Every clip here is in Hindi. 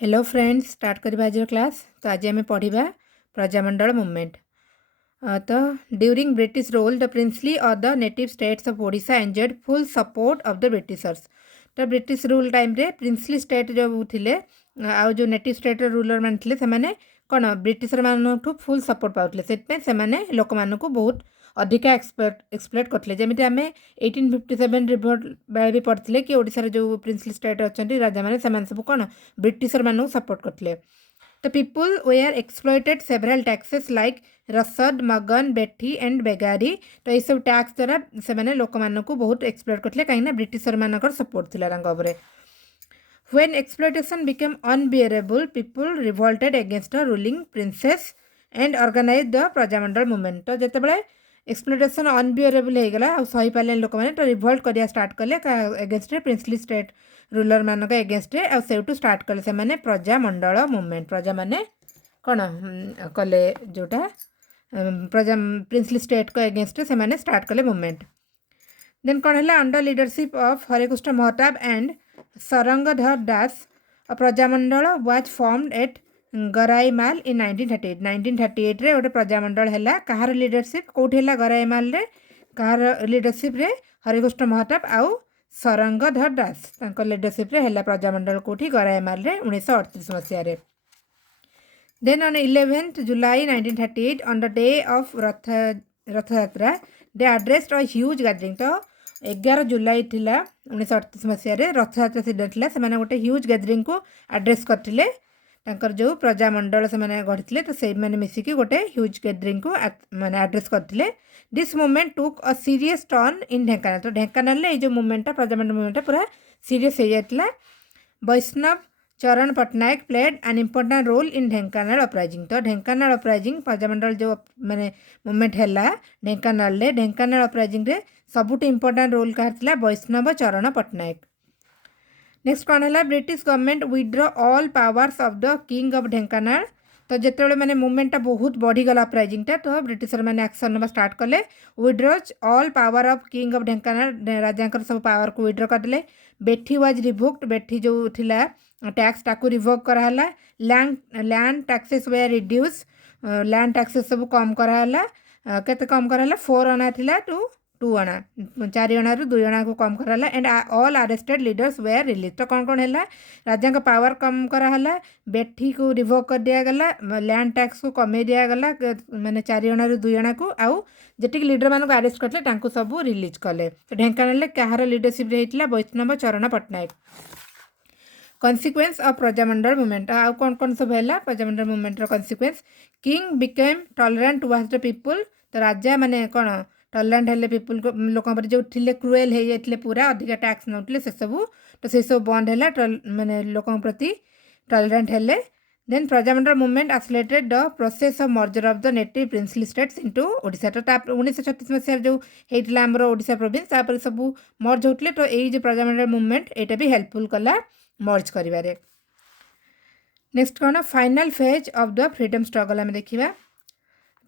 हेलो फ्रेंड्स, स्टार्ट करवा आज क्लास। तो आज आम पढ़ा प्रजामंडल मूवमेंट। तो during British rule the princely और the native states of Odisha enjoyed full support of the Britishers. तो ब्रिटिश रूल टाइम रे प्रिंसली स्टेट जो थिले आउ जो नेटिव स्टेट रूलर मान थे से कौन ब्रिटिशर मानू फुल सपोर्ट पाते से लोक मानू बहुत अधिका एक्सप्लोट करते जमी आम 1857 रिभोल्ट बेले भी पढ़ते कि ओडिशार जो प्रिंसली स्टेट अच्छा राजा मैंने सब कौन ब्रिटिशर मानू सपोर्ट करते। The people were exploited several taxes like रसद मगन बेठी एंड बेगारी। तो ये सब टैक्स द्वारा से मैंने लोक मानू बहुत एक्सप्लोट करते कहीं ब्रिटिशर मानकर सपोर्ट थी। When exploitation became unbearable, people revolted against the ruling princess and organized the Prajamandal movement। तो जितेबाला एक्सप्लोटेसन अनबियरेबल हो गला आ सही पारे लोक मैंने तो रिभोल्ट करिया स्टार्ट कले एगेन्स्ट प्रिंसली स्टेट रूलर मानक एगेन्स्ट आउटू स्टार्ट कले से माने प्रजामंडल मूवमेंट। प्रजा माने कौन कले जोटा प्रजा प्रिंसली स्टेट को एगेन्स्ट से माने स्टार्ट कले मूवमेंट। देन कौन है under leadership of Harikrishna Mahtab and Sarangadhar Das Prajamandal was formed at Garaimal in 1938। 1938 रे गोटे प्रजामंडल है कहार लीडरशिप कौट है गराईमाल रे कहार लीडरशिप रे हरिकृष्ण महताब आउ सरंगधर दास लीडरशिप रे है प्रजामंडल कौटी गराईमाल रे 1938 मसीह। Then on 11th July 1938 on the day of Rathyatra they addressed a huge gathering. तो 11 जुलाई थिला 1938 मसीह रथयात्रा से से गोटे ह्यूज गैदरिंग को एड्रेस करते जो प्रजामंडल से गढ़ी तो से मिसिकी गोटे ह्यूज गैदरिंग को माने एड्रेस करते। This movement took a serious turn in Dhenkanal. तो ढेंकानाल ये जो मूवमेंटा प्रजामंडल मूवमेंटा पूरा सीरियस हो जाता। Vaishnav Charan Pattanayak played an important role in Dhenkanal uprising. तो ढेंकानाल अपराइजिंग प्रजामंडल जो माने मूवमेंट है ढेंकानाल अपराइजिंग रे सबुठ इम्पोर्टाट रोल कहा वैष्णव चरण पट्टनायक। नेक्स्ट कौन है British government withdraw all powers of the king of Dhenkanal. तो जिते मैंने मूवमेंटा बहुत बढ़ीगला अपराइजिंगटा तो ब्रिटिशर मैंने एक्शन ना स्टार्ट कले withdrew all power of king of Dhenkanal राजा सब पावर को विड्र करदे। बेठी वाज रिवोक्ड बेठी जो थिला टैक्स टाकू रिवोक कराला। लैंड टैक्सेस वे रिड्यूस लैंड टैक्सेस सब कम कराला केते कम कराला 4 अना थिला टू 2 अना 4 अना रु 2 अना को कम कराला and all arrested leaders were release. तो कौन कौन है राजा का पावर कम कराला बेठी को रिवोक कर दिया गला लैंड टैक्स को कमे दिया गला माने 4 अना रु 2 अना को आउ जेटिक लीडर मानक अरेस्ट करते तांको सब रिलीज कले। तो ढेंकानाल कहार लीडरशिप होता Vaishnav Charan Pattanayak. Consequence of Prajamandal movement आउ कौन सब है Prajamandal movement consequence king became tolerant towards the people. तो राजा माने कौन टॉलरेंट है पीपुल को लोक जो थे क्रुएल हो जाते पूरा अधिका टैक्स नौले से सब तो से सब बंद है माने लोक प्रति टॉलरेंट है। Then Prajamandal movement accelerated the process of merger of the native princely states into Odisha. तो 1936 मसीह जो होता आमर ओडिशा प्रोविंस तापर सब मर्ज होते तो यही जो प्रजामंडल मूवमेंट यहाँ भी हेल्पफुल कला मर्ज करिबारे। नेक्स्ट कौन final phase of the freedom struggle आम देखा।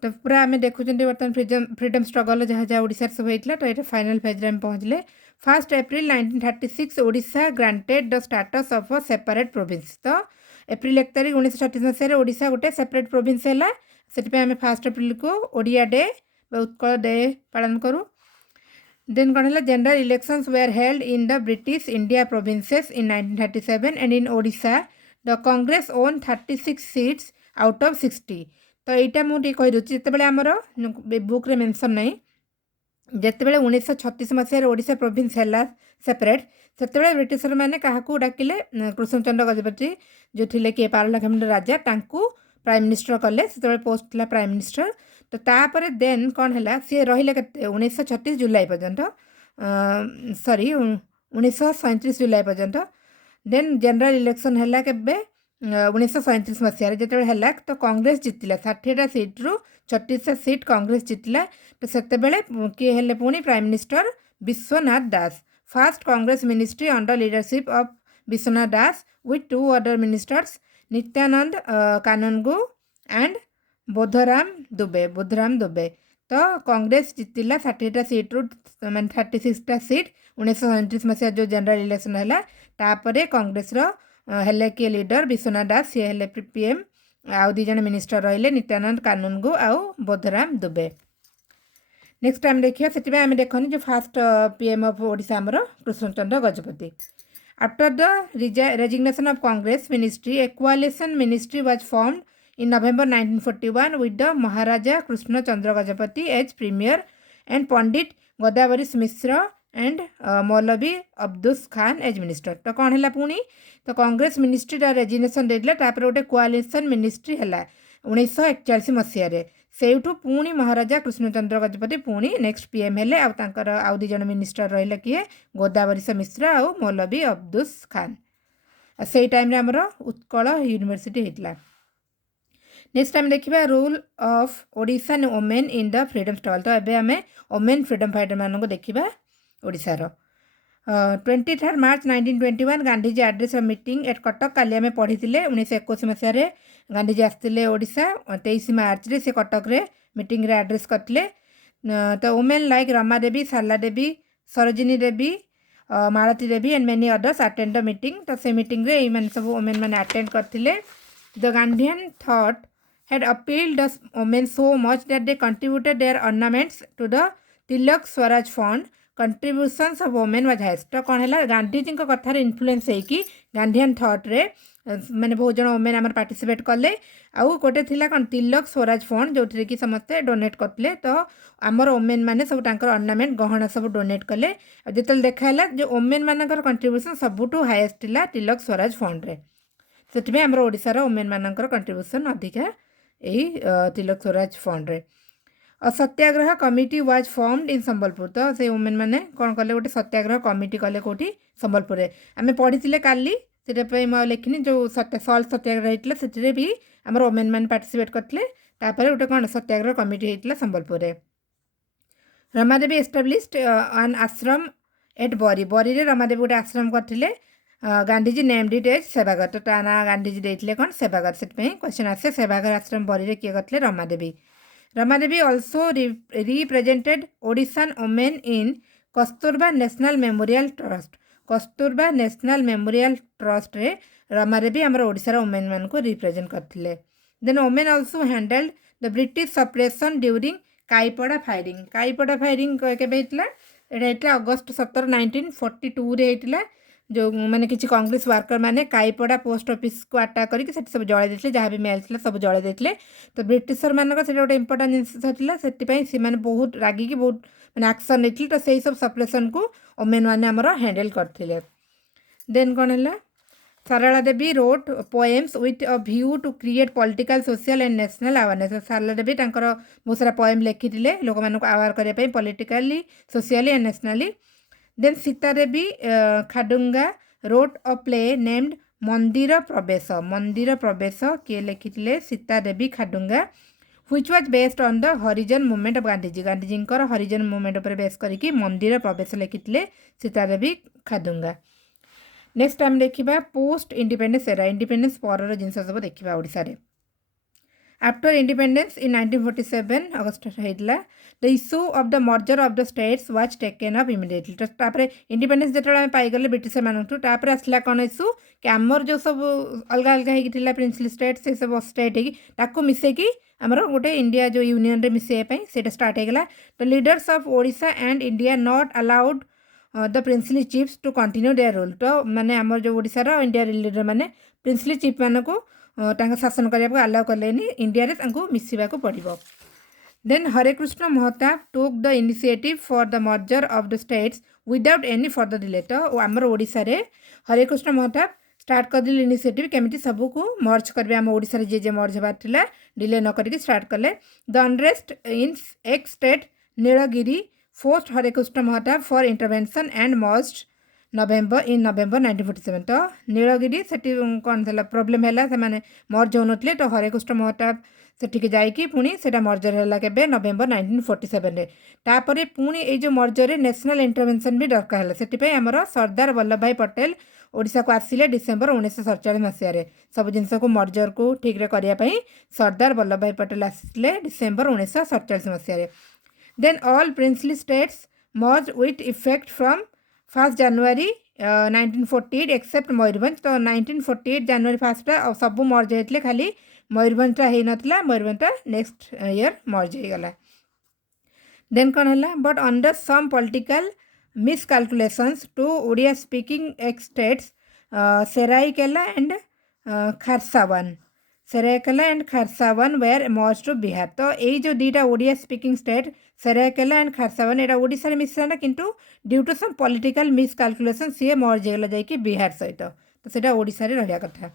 तो पूरा आम देखुं बर्तमान फ्रीडम स्ट्रगल जहाँ जहाँ ओडिशा सब होता तो ये फाइनल फेज में पहुँचले। 1 April 1936 Odisha granted the status of a separate province. तो एप्रिल 1 तारीख 1936 मसीह ओडिशा गोटे सेपरेट प्रोविंस है से आम 1 एप्रिल को ओडिया डे उत्कल डे पालन करूँ। देन कौन है general elections where held in the British India provinces in 1937 and in Odisha the Congress own 36 seats out of 60। तो यहाँ मुझे कहीदे जिते आमर बुक्रे मेंशन नहीं जिते 1936 मसीह ओडिशा प्रोविंस है सेपरेट से ब्रिटिशर मैंने क्या डाकिले कृष्णचंद्र गजपति जो थे किए पारलाखेमुंड राजा प्राइम मिनिस्टर कले से पोस्ट था प्राइम मिनिस्टर। तो तापर देन कौन है सी रही 1936 जुलाई पर्यंत सॉरी 1937 जुलाई पर्यंत। देन जनरल इलेक्शन है के 1937 मसीह जो है तो कांग्रेस जीतला 60टा सीट्रु 36टा सीट कांग्रेस जीतला। तो से किए हेले पुणी prime minister Vishwanath Das first Congress ministry under leadership of Vishwanath Das with 2 other ministers Nityananda Kanungo and Bodhram Dube. तो कांग्रेस जीतला 60टा सीट्रु मैंने 36टा सीट 1937 मसीह जो जनरल इलेक्शन है तापर कांग्रेस हेले किए लीडर विश्वनाथ दास सी हेले पीएम आउ दी जन मिनिस्टर रहिले नित्यानंद कानूनगो आउ बोधराम दुबे। नेक्स्ट आम देखिए से आम देखनी जो फास्ट पीएम ऑफ ओडिशा आमर Krushnachandra Gajapati. After the resignation of Congress ministry A coalition ministry was formed in November 1941 with the Maharaja Krishna Chandra Gajapati as premier and Pandit Godavari Mishra and Maulavi Abdus Khan as minister। तो कौन है पुणी तो कांग्रेस मिनिस्ट्री रेजिग्नेशन देला तापर गोटे कोअलिशन मिनिस्ट्री है 1941 मसीह सेठू पुणी महाराजा कृष्णचंद्र गजपति पुणी नेक्स्ट पीएम हेले आउ दी जन मिनिस्टर रहिले किए गोदावरी मिश्रा आउ मौलवी अब्दुस खान। से टाइम आमर उत्कल यूनिवर्सिटी होता। नेक्स्ट आम देखा role of Odishan women in the freedom struggle. तो ये आम वोमेन फ्रीडम फाइटर मानक देखा ओडिशार 23 March 1921 Gandhiji address meeting at Cuttack काली आम पढ़ी 1921 मसीह गांधीजी आसते ओडिशा 23 मार्च रे से कटक रे मीटिंग रे आड्रेस करते। तो women like Rama Devi Sarala Devi Sarojini Devi Malati Devi and many others attend the meeting. तो से मीटिंग रे ये सब वोमेन मैंने अटेंड करते। The Gandhian thought had appealed the women so much that they contributed their ornaments to the Tilak Swaraj Fund। contributions of women was highest। तो कौन है गांधीजी कथार इन्फ्लुएंस है गांधीयन थॉट रे मैंने बहुत जन वोमेन आम पार्टिसिपेट कले आउ गोटे थिला कौन तिलक स्वराज फंड जो थी कि समस्ते डोनेट करते। तो आमर वोमेन मैंने सब अर्नामेंट गहना सब डोनेट कले जो देखाला जो वोमेन मानकर कंट्रीब्यूशन सबुठू हाईएस्ट थिला तिलक स्वराज फंड रे से आमर ओडिशार वोमेन मानकर कंट्रीब्यूशन अधिका यही तिलक स्वराज फंड रे। Satyagraha committee was formed in Sambalpur. तो से वोमेन मैंने कौन कले गोटे सत्याग्रह कमिटी कले कौटी संबलपुर रे आम पढ़ी काली से लिखनी जो सल्ट सत्याग्रह होता से भी आम वोमेन मैंने पार्टिसिपेट करते। गोटे कौन सत्याग्रह कमिटी होता संबलपुर रे। Ramadevi established an ashram at Bari Bari रे रमादेवी गोटे आश्रम करते। Gandhiji named it as Sevaghar. तो ता ना गांधीजी देते कौन सेवागर से क्वेश्चन आसे सेवागर आश्रम बरी रे किए करते Ramadevi. Ramadevi also represented Odishan women in Kasturba National Memorial Trust. Kasturba National Memorial Trust रे रमादेवी आमर ओडिशार वोमेन मान को रिप्रेजेंट करते। Then women also handled the British suppression during Kaipada firing. Kaipada firing केबे होता एटा अगस्त 17 1942 रे होता जो मैंने किसी कांग्रेस वर्कर मैंने काईपड़ा पोस्ट ऑफिस को अटैक करके सब जलाई देते जहाँ भी मेल था सब जलाई देते। तो ब्रिटिशर मानक से गोटे इंपोर्टां जिन से मैंने बहुत रागिकी बहुत मैंने एक्शन नहीं तो सही सब सप्रेशन को वोमेन मैंने आमर हैंडल करते। देन कौन है Sarala Devi wrote poems with a view to create political social and national awareness. Sarala Devi बहुत सारा पोएम लिखी लोक मान अवेयर करने politically socially and nationally. Then Sita Devi Khadanga wrote a play named Mandir Pravesh. Mandir Pravesh किए लिखी Sita Devi Khadanga which was based on the Harijan movement of Gandhiji. Gandhiji Harijan movement पर बेस करके मंदिर प्रवेश लिखी सीता देवी खाडुंगा। नेक्स्ट आम देखा पोस्ट इंडिपेंडेंस एरा इंडिपेंडेंस पर जिन सब देखा ओडिशा रे। आफ्टर इंडिपेंडेंस इन 1947 अगस्ट होता the issue of the merger of the states was taken up immediately. तो तापर इंडिपेंडेंस जो पाईगले ब्रिटिश मानू तापर आसला कौन इश्यू कि आमर जो सब अलग अलग होता प्रिंसली स्टेट से सब स्टेट हो मिसेकी आमर गोटे इंडिया जो यूनियन रे मिसेपाई से स्टार्ट होगा। तो leaders of Odisha and India not allowed the princely chiefs to continue their rule. तो माने आमर जो ओडिशार इंडिया लीडर मैंने प्रिंसली चिफ मान को शासन करने अलाउ कले इंडिया रे मिसवा को पड़ो। Then Harekrushna Mahtab took the initiative for the merger of the states without any further delay. तो आमर ओडिशा रे हरेकृष्ण महताब स्टार्ट कर दिले इनिशिएटिव केमिति सबू को मर्ज करबे आम ओडिशा रे जे मर्ज होबार थिला डिले न करके स्टार्ट कले। The unrest in ex state Nilgiri forced Harekrishna Mahtab for intervention and merged November 1947। तो नीलगिरी से कौन था प्रोब्लेम है से मर्ज हो नथिले। तो हरेकृष्ण महताब से जाकि पुणी से मर्जर है के नवेम्बर 1947 रे। तापर पुणी ये जो मर्जर रे नेशनल इंटरवेंशन भी दरकार है से आमर सरदार वल्लभ भाई पटेल ओडिशा को आसिले डिसेम्बर 1947 मसीह सब जिनस को मर्जर को ठीक रे करने सरदार वल्लभ भाई पटेल आसिले डिसेम्बर 1947 मसीह। Then all princely states merge with effect from 1 January 1948 except Mayurbhanj. तो 1948 जनवरी 1 सब मर्ज होते खाली मयूरभंजटा हो नाला मयूरभंजटा नेक्स्ट ईयर मर्ज हो गला। देन कौन है but under some political miscalculations two Odia speaking states Seraikela and Kharsawan Seraikela and Kharsawan were merge to Bihar. तो यही जो दुईटा Odia speaking state Seraikela and Kharsawan यहाँ ओडिशा मिसला किंतु due to some political miscalculation सी मर्ज होगा जाकि बिहार सहित तो सीटा ओडिशा रे रहा कथा।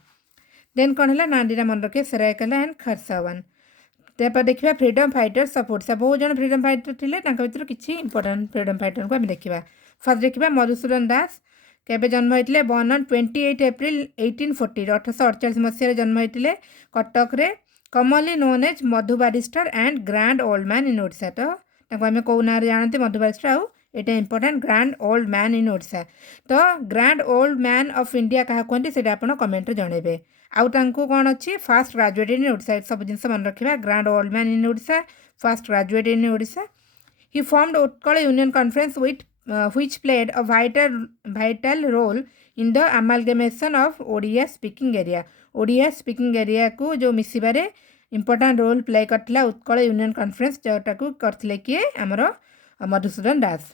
देन कौन है नांदीटा मन रखे सेराइकेला एंड खारसावन। तापर देखिए फ्रीडम फाइटर्स ऑफ ओडिशा बहुत जन फ्रीडम फाइटर थे भर किसी इंपोर्टाट फ्रीडम फाइटर को आम देखा। फर्स्ट देखिए मधुसूदन दास केबे जन्म होते बर्न ऑन 28 एप्रिल 1840 1848 मसीह जन्म होते कटक रे commonly known as Madhu barrister and grand old man in Odisha. तो आम कौ ना जानते मधु बारिस्टर आउ ये important grand old man in Odisha. तो grand old man of India क्या कहते हैं आप कमेंट जनइबे। आउ तांको कौन अच्छी फास्ट ग्रेजुएट इन ओडिशा सब जिन मन रखा grand old man in Odisha first graduate in Odisha. He formed Utkal union Conference with which played a vital role in the amalgamation of Odia speaking area. Odia speaking area को जो मिसबारे इंपोर्टाट रोल प्ले करथिला उत्कल यूनियन कॉन्फ्रेंस जोटा को करथिले किए आमर मधुसूदन दास।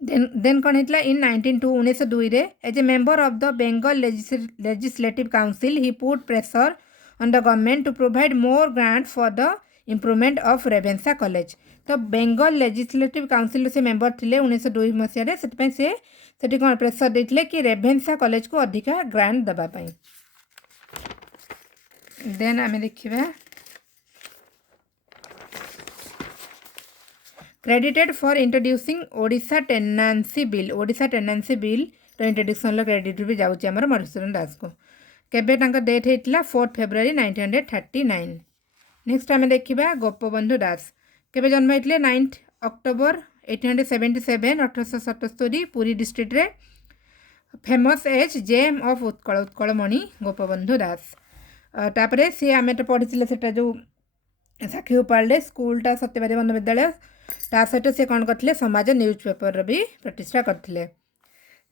देन कौन होता इन 1902 रे as a member of the Bengal legislative council he put pressure on the government to provide more grant for the improvement of Ravenshaw College. तो बेंगल लेजिस्लेटिव काउंसिल से मेंबर थे 1902 मसीह से कौन प्रेसर देते कि रेवेन्सा कॉलेज को अधिका ग्रांट देवाई। देन आम देखा credited for introducing Odisha Tenancy Bill. Odisha Tenancy Bill introduction credit भी जाऊँगी आम मधुसूदन दास को। केबे डेट होता 4 फेब्रुआरी 1939। नेक्स्ट आम देखा गोपबंधु दास केबे जन्म होते 9 अक्टोबर 1877 1877 पुरी डिस्ट्रिक्ट रे famous as gem of Utkal Utkalmani Gopabandhu Das. तापर सी आम तो पढ़ी से जो साक्षी उपाड़े स्कूलटा सत्यवादी वन विद्यालय ता सहित सी कौन करते समाज न्यूज पेपर भी प्रतिष्ठा करते।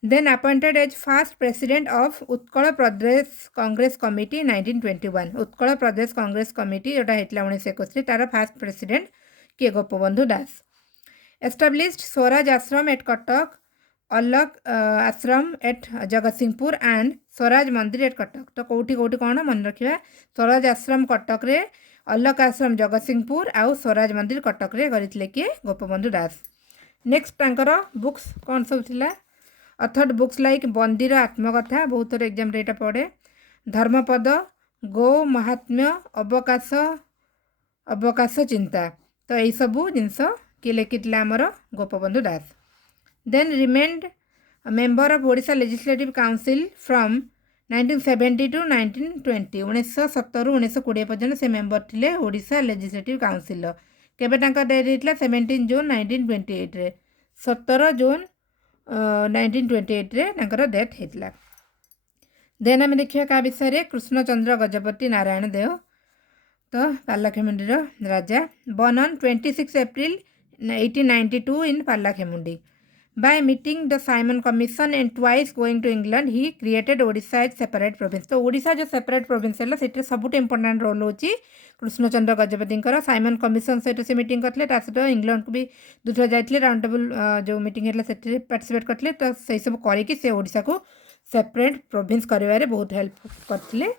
Then appointed as first president of Utkal Pradesh Congress committee 1921। Utkal Pradesh Congress committee जोटा होता 1921 तार फास्ट प्रेसिडेंट किए गोपबंधु दास। एस्टाब्लिश्ड स्वराज आश्रम एट कटक अलग आश्रम एट जगतसिंहपुर एंड स्वराज मंदिर एट कटक। तो कौटी कौटी कौन मन रखा स्वराज आश्रम कटक रे अलग आश्रम जगतसिंहपुर आउ स्वराज मंदिर कटक रे करथिले किए गोपबंधु दास। नेक्स्ट तांकर बुक्स कौन सब थिला अथर्ड बुक्स लाइक बंदीर आत्मकथा बहुत थोड़ा एग्जाम रे पढ़े धर्मपद गो महात्म्य अवकाश अवकाश चिंता। तो यही सबू जिनस किए लिखी आमर Gopabandhu Das. Then remained member of Odisha Legislative Council from 1970 to 1920 1970 1920 पर्यंत से मेंबर थे ओडिशा लेजिस्लेटिव काउंसिल। केबे डेट होता 17 जून 1928 रे 17 जून 1928 रे डेथ होता। देन आम देखिए क्या विषय कृष्णचंद्र गजपति नारायण देव। तो पालाखेमुंडी राजा born on 26 April 1892 in Paralakhemundi. By meeting the Simon Commission and twice going to England he created Odisha as separate province. तो ओडिशा जो सेपरेट प्रोविंस है से सबुठ इंपोर्टाट रोल होची कृष्णचंद्र गजपति साइमन कमिशन सहित से मीटिंग करते सहित इंग्लैंड को भी दूसरा जाते राउंड टेबल जो मीटिंग है से पार्टिसिपेट करते। तो सही सब करके ओडिशा को सेपरेट प्रोविंस कर बहुत हेल्प करते।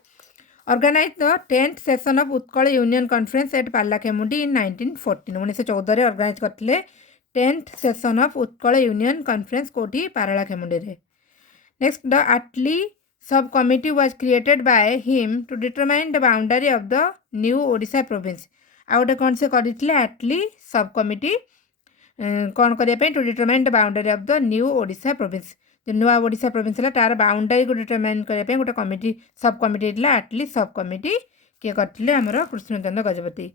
Organise the 10th session of Utkal union Conference at Paralakhemundi in 1914 1914 organise करते 10th session of Utkal union Conference कोठी पालाखेमुंडी रे। Next the Attlee sub committee was created by him to determine the boundary of the new Odisha province. आउ गोटे कौन से करते आटली सब कमिटी कौन करने to determine the boundary of the new Odisha province. जो नुआ ओडिशा प्रोविंस है तार बाउंड्री को डिटरमाइन करने गोटे कमिटी सब कमिटी आटली सब कमिटी किए करते आमर Krushnachandra Gajapati.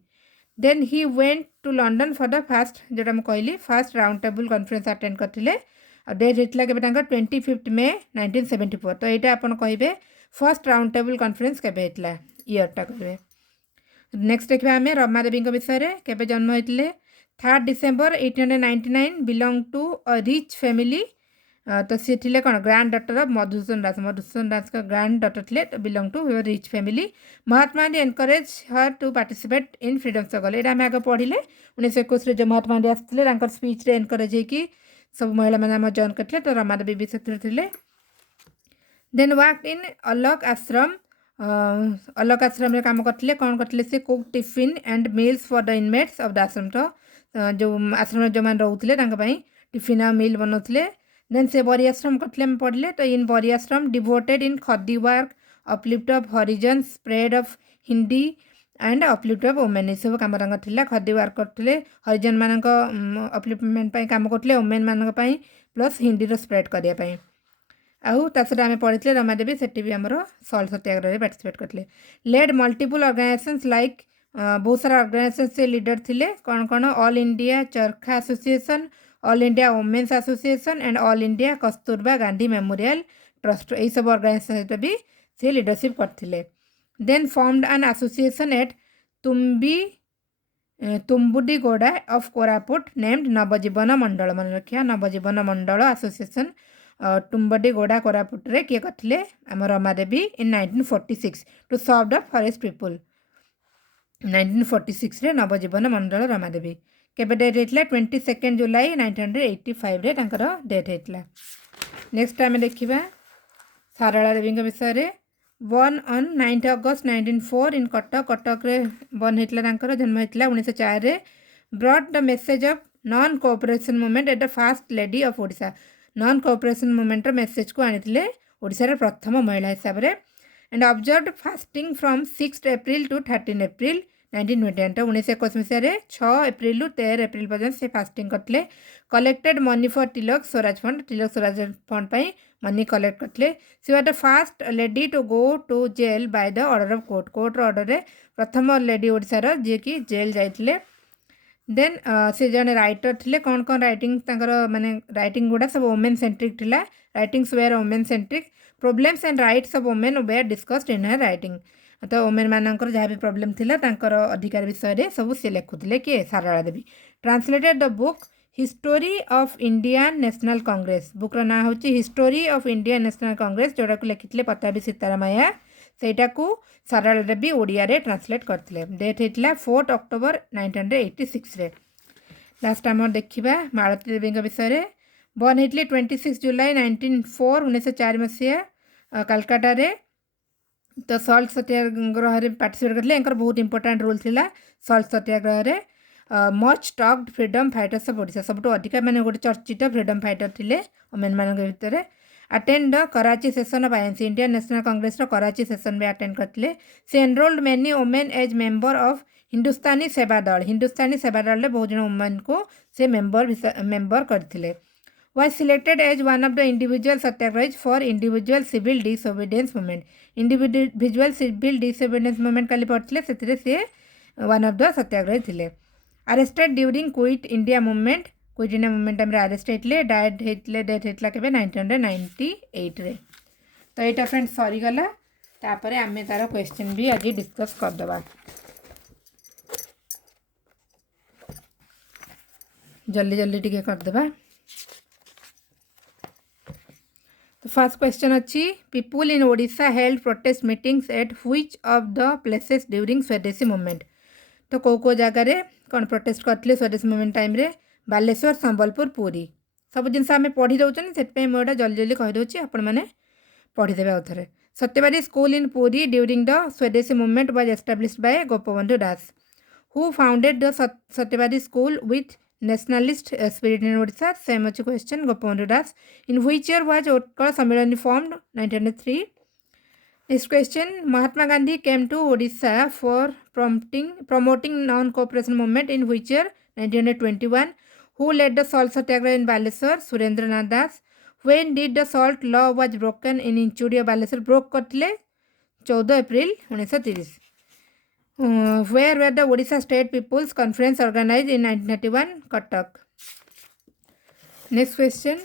Then he went to London for the first जोटा मुझे कहली first round table conference attend करते। डेट होता के 25 मे 1974। तो यहाँ आप कहे फर्स्ट राउंड टेबल कॉन्फ्रेंस केबे होता ईयरटा कहे। नेक्स्ट देखा आम रमादेवी विषय केबे जन्म होते 3 December 1899 belong to a rich family तो सी थे कौन granddaughter of Madhusudan Das का ग्रांड डॉटर थे belong to rich family. Mahatma Gandhi encourage her to participate in freedom struggle. यहाँ आम आगे पढ़ले 1921 जो महात्मा गांधी आसते स्पीच रे एनकरेज होगी सब महिला मैंने जॉइन करते तो रमादेवी भी से। देन वर्क इन अलग आश्रम। अलग आश्रम काम करते कौन करते से cook tiffin and meals for the inmates of the आश्रम। तो जो आश्रम जो मैंने रोते टिफिन आ मिल बनाते। देन से बरी आश्रम करते पढ़ले तो in Bari ashram devoted in khadi work uplift of Harijan spread of Hindi and uplift of women ये सब कम था। खदी वर्क करते हरिजन मान अपलिफ्टमेंट काम करते वोमेन मान प्लस हिंदी स्प्रेड करने आउ सहित आम पढ़ी रमादेवी से भी आमर सल्ट सत्याग्रह पार्टिसिपेट करते। लेड मल्टीपल ऑर्गेनाइजेशंस लाइक बहुत सारा ऑर्गेनाइजेशन से लीडर थे कौन कौन All India Charkha Association All India Women's Association and All India Kasturba Gandhi Memorial Trust यही सब ऑर्गेनाइजेशन सहित भी से लीडरशिप करते। Then formed an association at Tumbudiguda of Koraput named Nabajiban Mandal. मन रखिया नवजीवन मंडल एसोसिएशन तुम्बुडीगोड़ा कोरापुट रे किए करथिले आम Ramadevi in 1946 to serve the forest people. 1946 रे नवजीवन मंडल रमादेवी केबे डेट होता 22 जुलाई 1985 रे तांकर डेट होता। नेक्स्ट आम देखा सारला देवी विषय बर्न ऑन 9 अगस्त 1904 इन कटक। कटक रे बर्न होता जन्म होता 1904 रे। Brought the message of non cooperation movement at the first lady of Odisha. Non cooperation movement message को आनी ओडिशा प्रथम महिला हिसाब से। And observed fasting from 6 April to 13 April 1921 तो 1921 मसीह 6 एप्रिल टू 13 एप्रिल पर्यंत से फास्टिंग करते। Collected money for Tilak Swaraj fund पर मनी कलेक्ट करते। She was the first lady to go to jail by the order of court order रे प्रथम लेडी ओडिशार जी की जेल जाइए। देन से जन राइटर थे कौन कौन राइटिंग माने राइटिंग गुड़ा सब वोमेन सेंट्रिक थिला। Writings were women centric. Problems and rights of women were discussed in her writing. तो वोमेन मानकर जहाँ भी प्रोब्लेम थिला तांकर अधिकार विषय सब सी लिखुले किए Sarala Devi. Translated the book history of Indian National Congress. बुक्र ना हूँ history of Indian National Congress जोड़ा को लिखिते पताबी सीतारामैया सेटा को सारला देवी ओडिया रे ट्रांसलेट करते। डेट होता 4 अक्टोबर 1986 रे। लास्ट आम देखा मालती देवी विषय बर्न होते 26 जुलाई 1904 1904 मसीहा कलकाता रे। तो सल्ट सत्याग्रह पार्टिसिपेट करते बहुत इंपोर्टाट रोल थिला सल्ट सत्याग्रह रे। Much talked freedom fighters of Odisha सब अधिक मैंने गोटे चर्चित फ्रीडम फाइटर थे वोमेन मान भितर। Attend the Karachi session of INC Indian National Congress Karachi session भी अटेंड करते। से enrolled many women as member of Hindustani Seva Dal. हिंदुस्तानी सेवा दल बहुत जन वोमेन को से मेंबर करते। was selected as one of the individual satyagrahis for individual civil disobedience movement. Individual civil disobedience movement काली पढ़ते से one of the सत्याग्रही थे। arrested during quit india movement time arrest होते। डायड होते डेथ होता के 1998 रे। तो यहाँ फ्रेंड सरीगला तापर आम तार क्वेश्चन भी आज डिस्कस करदे। जल्दी जल्दी टी करदे। तो फर्स्ट क्वेश्चन अच्छी people in Odisha held protest meetings at which of the places during स्वदेशी मूवमेंट। तो कौ जगार कौन प्रोटेस्ट करते स्वदेशी मूवमेंट टाइम रे बालेश्वर संबलपुर पुरी सब जिन आम पढ़ी दौरान से मुझे जल्दी जल्दी कहीदे आपण मैंने पढ़ीदे आउ थे। Satyabadi school in Puri during the Swadeshi movement was established by Gopabandhu Das. Who founded the Satyabadi school with nationalist spirit in Odisha। Same अच्छी question Gopabandhu Das. In which year was Utkal Sammilani formed 1903। Next question Mahatma Gandhi came to Odisha for promoting non cooperation movement in which year 1921। Who led the salt satyagraha in Baleswar? Surendranath Das। When did the salt law was broken in Inchudi of Baleswar? broke करते 14 अप्रैल 1930। where were the Odisha State People's Conference organized in 1991? Cuttack। Next question.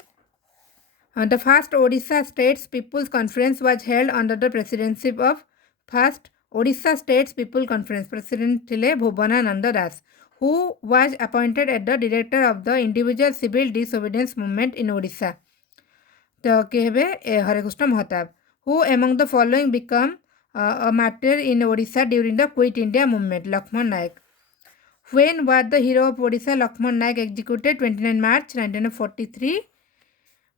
The first Odisha States People's Conference was held under the presidency of first Odisha States People Conference. President thile Bhubanananda Das, who was appointed as the director of the individual civil disobedience movement in Odisha. तो किए हेबे Harekrishna Mahtab. Who among the following become a martyr in Odisha during the Quit India movement? Lakshman Naik. When was the hero of Odisha Lakshman Naik executed? 29 March 1943.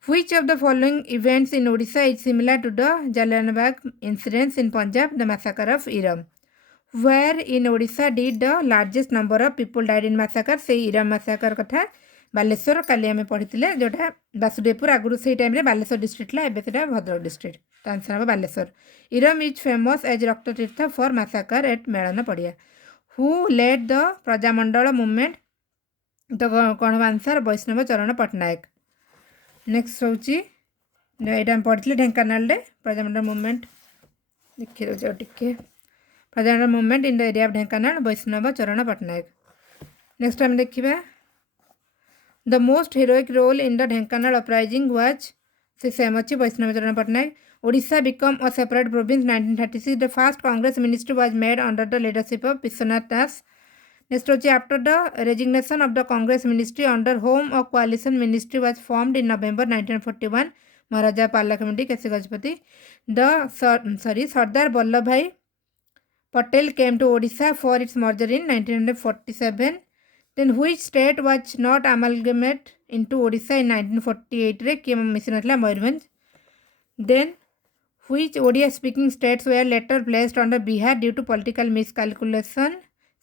Which of the following events in Odisha is similar to the Jallianwala incidents in Punjab, the massacre of Iram? Where in Odisha did the largest number of people died in massacre? से इराम massacre कथा बालेश्वर काली आम पढ़ी जोटा बासुदेवपुर आगुरी से टाइम रे बालेश्वर डिस्ट्रिक्ट एबे सेटा भद्रक डिस्ट्रिक्ट तो आंसर हम Baleswar. Eram is famous as Raktatirtha for massacre at Melan Padia. Who led the Prajamandal movement? तो कौन हम आंसर वैष्णव चरण पट्टनायक. नेक्स्ट होची यहाँ पढ़ी ढेंकानाल प्रजामंडल मूवमेंट देखी दो टिके. Prajamandal movement in the area of Dhenkanal Baishnab Charan Pattnaik. Next आम देखा the most heroic role in the Dhenkanal uprising was से सेम अच्छी Baishnab Charan Patnaik. Odisha become a separate province 1936. The first Congress ministry was made under the leadership of Vishwanath Das. Next होची after the resignation of the Congress ministry under whom a coalition ministry was formed in November 1941. Maharaja Parliament Kesi Gajpati. Sardar Vallabhbhai Patel came to Odisha for its merger in 1947. Then which state was not amalgamated into Odisha in 1948 रे कि मिशन नथला Mayurbhanj. Then which Odia speaking states were later placed under Bihar due to political miscalculation?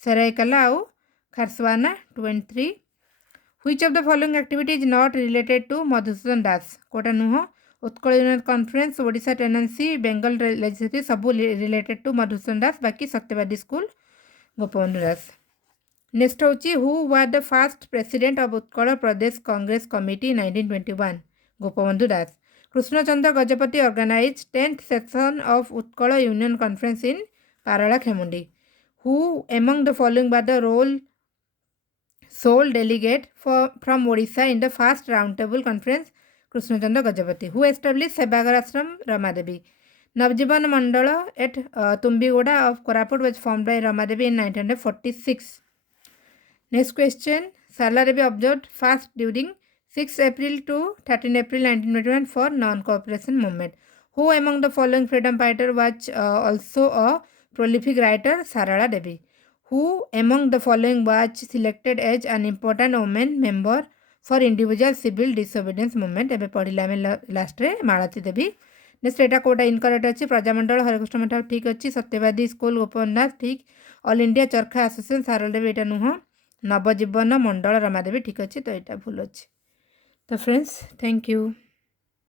Saraikala au Kharswana 23. Which of the following activity is not related to Madhusudan Das? कोटा नुह Utkal union conference Odisha tenancy Bengal legislative सब रिलेटेड टू मधुसूदन दास बाकी सत्यवादी स्कूल गोपबंधु दास. नेक्स्ट होची who was the first president of Utkal Pradesh Congress committee 1921? Gopabandhu Das. Krishnachandra Gajapati organise 10th session of Utkal union conference in Parla Khemundi. Who among the following was the role sole delegate from Odisha in the first roundtable conference? Krishnachandra Gajapati. Who established Sebagar Ashram? Ramadevi. Navjivan Mandala at Tumbigoda of Koraput was formed by Ramadevi in 1946. Next question. Sarla Devi observed fast during 6 April to 13 April 1921 for non-cooperation movement. Who among the following freedom fighter was also a prolific writer? Sarala Devi. Who among the following was selected as an important women member for individual civil disobedience movement? एबे पढ़िला में लास्ट रे मालती देवी. नेक्स्ट एटा कोटा इनकरेक्ट अच्छी. प्रजामंडल हरेकृष्ण मठ ठीक अच्छी. सत्यवादी स्कूल गोपबंधु ठीक. All India Charkha association Saral देवी एटा नुह. नवजीवन मंडल रमादेवी ठीक अच्छी. तो यहाँ भूल अच्छी. तो फ्रेंड्स थैंक यू.